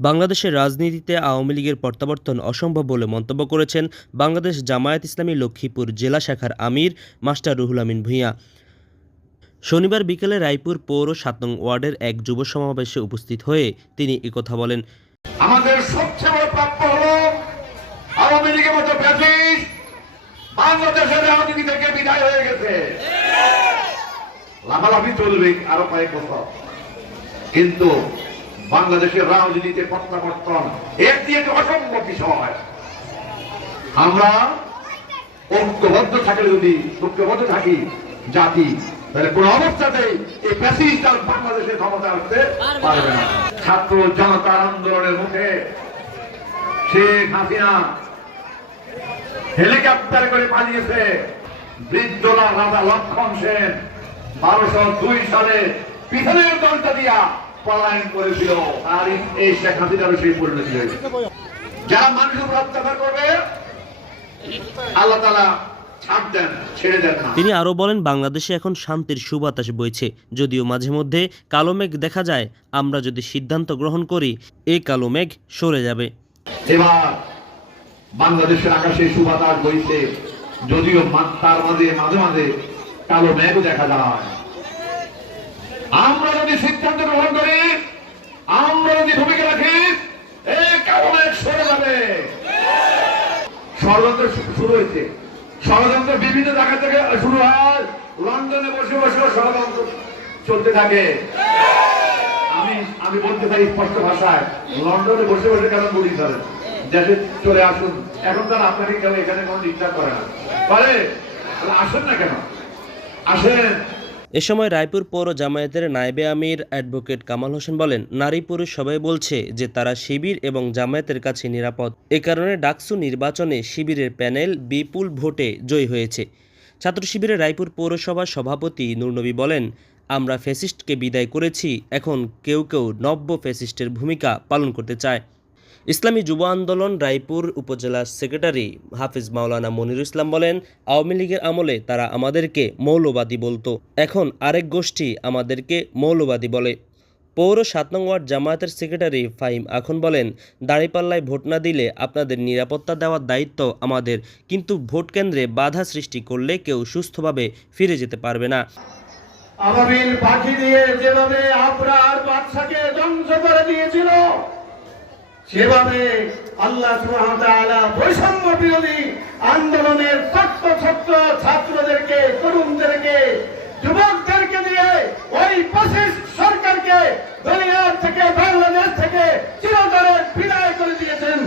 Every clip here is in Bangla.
বাংলাদেশের রাজনীতিতে আওয়ামী লীগের প্রত্যাবর্তন অসম্ভব বলে মন্তব্য করেছেন বাংলাদেশ জামায়াত ইসলামী লক্ষ্মীপুর জেলা শাখার আমির মাস্টার রুহুল আমিন ভূঁইয়া। শনিবার বিকেলে রায়পুর পৌর সাত ওয়ার্ডের এক যুব সমাবেশে উপস্থিত হয়ে তিনি একথা বলেন। আমাদের সবচেয়ে বড় প্রাপ্য হল আওয়ামী লীগের মতো ব্যাটিস বাংলাদেশের রাজনীতি থেকে বিদায় হয়ে গেছে। লাফালাফি চলবে আরও কয়েক বছর। কিন্তু বাংলাদেশের রাজনীতিতে প্রত্যাবর্তন এর দিয়ে অসম্ভব বিষয়। আমরা ঐক্যবদ্ধ থাকলে যদি ঐক্যবদ্ধ থাকি জাতি তাহলে কোন অবস্থাতেই এই প্যাসিস্ট আর বাংলাদেশের ক্ষমতা আসতে পারবে না। ছাত্র জনতার আন্দোলনের মুখে শেখ হাসিনা হেলিকপ্টার করে পালিয়েছে। বৃদ্ধরা রাজা লক্ষণ সেন বারোশো দুই সালে পিছনের দলটা দিয়া পলায়ন করেছিল আর এই শেখ হাসিনারও সেই পরিণতি হয়েছে। যারা মানুষের উপর অত্যাচার করবে আল্লাহ তালা তিনি আরও বলেন বাংলাদেশে এখন শান্তির সুবাতাস বইছে। যদিও মাঝে মধ্যে কালো মেঘ দেখা যায় আমরা যদি সিদ্ধান্ত গ্রহণ করি এই কালো মেঘ সরে যাবে। এবার বাংলাদেশের আকাশে সুবাতাস বইছে যদিও তার মাঝে মাঝে মাঝে কালো মেঘ দেখা যায় আমরা যদি সিদ্ধান্ত গ্রহণ করি আমরা যদি ভূমিকা রাখি এই কালো মেঘ সরে যাবে ষড়যন্ত্র শুরু হয়েছে। ষড়যন্ত্র বিভিন্ন জায়গা থেকে শুরু হয়। লন্ডনে বসে বসে ষড়যন্ত্র চলতে থাকে। আমি আমি বলতে পারি স্পষ্ট ভাষায়, লন্ডনে বসে বসে কেন গুলি ধরেন দেশে চলে আসুন। এখন তারা আপনাকে কেউ এখানে কোনো ডিস্টার্ব করে না? পারে আসেন না কেন? আসেন। এ সময় রায়পুর পৌর জামায়াতের নায়েবে আমির অ্যাডভোকেট কামাল হোসেন বলেন, নারী পুরুষ সবাই বলছে যে তারা শিবির এবং জামায়াতের কাছে নিরাপদ। এ কারণে ডাকসু নির্বাচনে শিবিরের প্যানেল বিপুল ভোটে জয়ী হয়েছে। ছাত্র শিবিরের রায়পুর পৌরসভার সভাপতি নুরনবী বলেন, আমরা ফ্যাসিস্টকে বিদায় করেছি, এখন কেউ কেউ নব্য ফ্যাসিস্টের ভূমিকা পালন করতে চায়। ইসলামী যুব আন্দোলন রায়পুর উপজেলার সেক্রেটারি হাফিজ মাওলানা মনিরুল ইসলাম বলেন, আওয়ামী লীগের আমলে তারা আমাদেরকে মৌলবাদী বলতো। এখন আরেক গোষ্ঠী আমাদেরকে মৌলবাদী বলে। পৌর সাত নং ওয়ার্ড জামায়াতের সেক্রেটারি ফাহিম এখন বলেন, দাঁড়িপাল্লায় ভোট না দিলে আপনাদের নিরাপত্তা দেওয়ার দায়িত্ব আমাদের, কিন্তু ভোট কেন্দ্রে বাধা সৃষ্টি করলে কেউ সুস্থভাবে ফিরে যেতে পারবে না। আবাবিল পাখি দিয়ে যেভাবে আবরার বাদশাকে ধ্বংস করে দিয়েছিল সেভাবে আল্লাহ বৈষম্য বিরোধী আন্দোলনের ছোট্ট ছোট্ট ছাত্রদেরকে, তরুণদেরকে, যুবকদেরকে দিয়ে ওই ফ্যাসিস্ট সরকারকে দুনিয়ার থেকে, বাংলাদেশ থেকে চিরতরে বিদায় করে দিয়েছেন।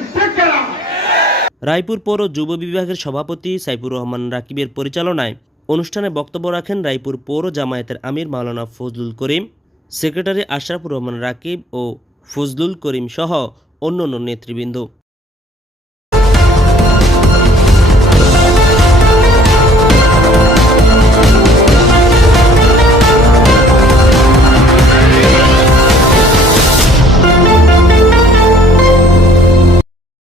রায়পুর পৌর যুব বিভাগের সভাপতি সাইফুর রহমান রাকিবের পরিচালনায় অনুষ্ঠানে বক্তব্য রাখেন রায়পুর পৌর জামায়াতের আমির মাওলানা ফজলুল করিম, সেক্রেটারি আশরাফুর রহমান রাকিব ও ফজলুল করিম সহ অন্যান্য নেতৃবৃন্দ।